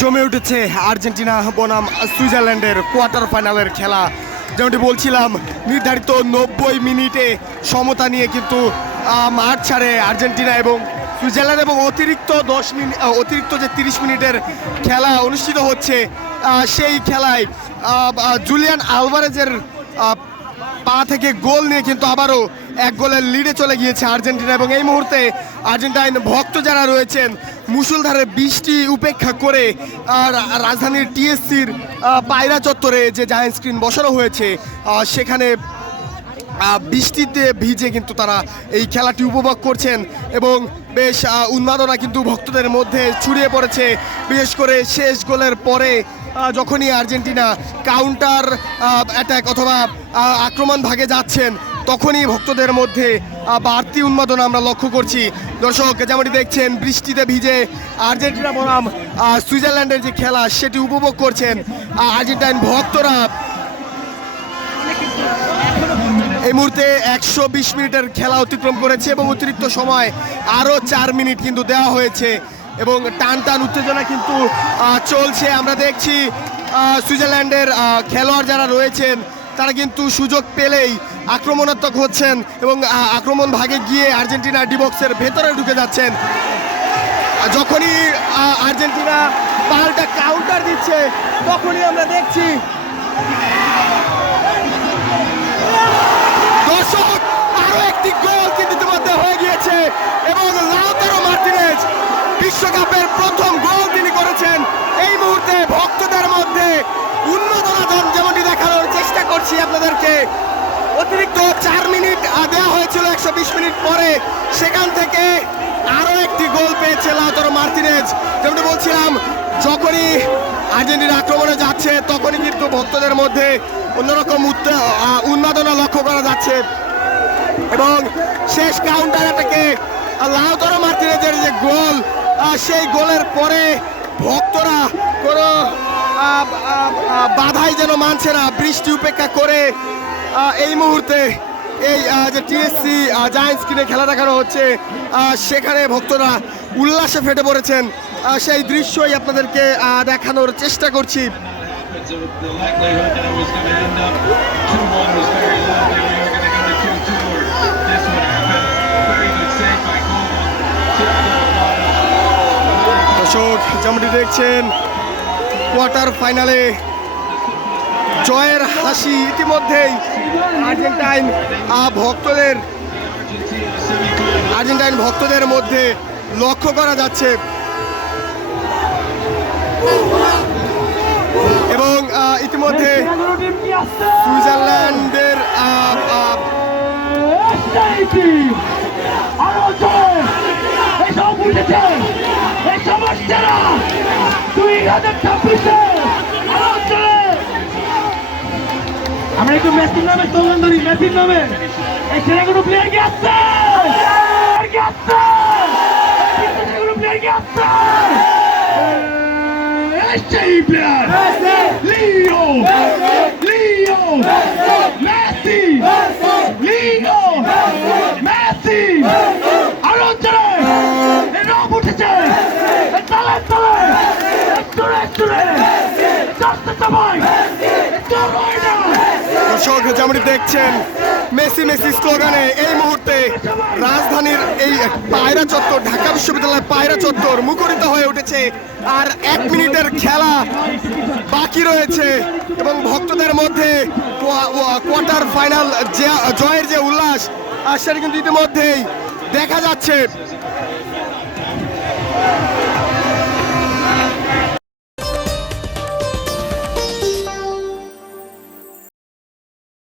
জমে উঠেছে আর্জেন্টিনা বনাম সুইজারল্যান্ডের কোয়ার্টার ফাইনালের খেলা। যেমনটি বলছিলাম, নির্ধারিত 90 মিনিটে সমতা নিয়ে কিন্তু মাঠ ছাড়ে আর্জেন্টিনা এবং সুইজারল্যান্ড, এবং অতিরিক্ত যে 30 মিনিটের খেলা অনুষ্ঠিত হচ্ছে, সেই খেলায় জুলিয়ান আলভারেজের পা থেকে গোল নিয়ে কিন্তু আবারও 1 গোলের লিডে চলে গিয়েছে আর্জেন্টিনা। এবং এই মুহূর্তে আর্জেন্টাইন ভক্ত যারা রয়েছেন, মুষলধারে বৃষ্টি উপেক্ষা করে রাজধানীর টিএসসির পায়রা চত্বরে যে জায়ান্ট স্ক্রিন বসানো হয়েছে, সেখানে বৃষ্টিতে ভিজে কিন্তু তারা এই খেলাটি উপভোগ করছেন এবং বেশ উন্মাদনা কিন্তু ভক্তদের মধ্যে ছড়িয়ে পড়েছে। বিশেষ করে শেষ গোলের পরে যখনই আর্জেন্টিনা কাউন্টার অ্যাটাক অথবা আক্রমণ ভাগে যাচ্ছেন, তখনই ভক্তদের মধ্যে বাড়তি উন্মাদনা আমরা লক্ষ্য করছি। দর্শক, যেমনটি দেখছেন, বৃষ্টিতে ভিজে আর্জেন্টিনা বনাম সুইজারল্যান্ডের যে খেলা, সেটি উপভোগ করছেন আর্জেন্টাইন ভক্তরা। এই মুহূর্তে 120 মিনিটের খেলা অতিক্রম করেছে এবং অতিরিক্ত সময় আরও 4 মিনিট কিন্তু দেওয়া হয়েছে এবং টান টান উত্তেজনা কিন্তু চলছে। আমরা দেখছি সুইজারল্যান্ডের খেলোয়াড় যারা রয়েছেন, তারা কিন্তু সুযোগ পেলেই আক্রমণাত্মক হচ্ছেন এবং আক্রমণ ভাগে গিয়ে আর্জেন্টিনা ডি বক্সের ভেতরে ঢুকে যাচ্ছেন। যখনই আর্জেন্টিনা পাল্টা কাউন্টার দিচ্ছে, তখনই আমরা দেখছি দর্শক আরো একটি গোল কিন্তু ইতিমধ্যে হয়ে গিয়েছে এবং লাউতারো মার্টিনেজ বিশ্বকাপের প্রথম গোল তিনি করেছেন। এই মুহূর্তে ভক্তদের মধ্যে উন্মাদনা যেমনটি দেখানোর চেষ্টা করছি আপনাদেরকে। অতিরিক্ত 4 মিনিট দেওয়া হয়েছিল 120 মিনিট পরে, সেখান থেকে আরো একটি গোল পেয়েছে লাউতারো মার্টিনেজ। যেমনটি বলছিলাম, যখনই আর্জেন্টিনা আক্রমণে যাচ্ছে, তখনই কিন্তু ভক্তদের মধ্যে অন্যরকম উন্মাদনা লক্ষ্য করা যাচ্ছে এবং শেষ কাউন্টার অ্যাটাকে লাউতারো মার্টিনেজের যে গোল, সেই গোলের পরে ভক্তরা কোনো বাধাই যেন মানছে না, বৃষ্টি উপেক্ষা করে এই মুহূর্তে এই যে টিএসসি জায়ান্ট স্ক্রিনে খেলা দেখানো হচ্ছে, সেখানে ভক্তরা উল্লাসে ফেটে পড়েছেন। সেই দৃশ্যই আপনাদেরকে দেখানোর চেষ্টা করছি। The likelihood that it was going to end up 2-1 was very low. Now we are going to go to 2-2 or this would happen. Very good save by Koeman. দর্শক, যেমনটি দেখছেন, কোয়ার্টার ফাইনালে জয়ের হাসি ইতিমধ্যেই আর্জেন্টাইন ভক্তদের মধ্যে লক্ষ্য করা যাচ্ছে এবং ইতিমধ্যে সুইজারল্যান্ডের আমরা একটু মেসির নামে স্লোগান ধরি, মেসির নামে এই ছেলেগুলো প্লেয়ার কি আসছে, প্লেয়ার কি আসছে, সেই player Leo Messi, Leo Messi, আরো জোরে রং উঠেছে, তালে সবাই দর্শক, যেমনটি দেখছেন, মেসি মেসি স্লোগানে এই মুহূর্তে রাজধানীর এই পায়রা চত্বর, ঢাকা বিশ্ববিদ্যালয়ের পায়রা চত্বর মুখরিত হয়ে উঠেছে। আর 1 মিনিটের খেলা বাকি রয়েছে এবং ভক্তদের মধ্যে কোয়ার্টার ফাইনাল জয়ের যে উল্লাস, সেটা কিন্তু ইতিমধ্যেই দেখা যাচ্ছে।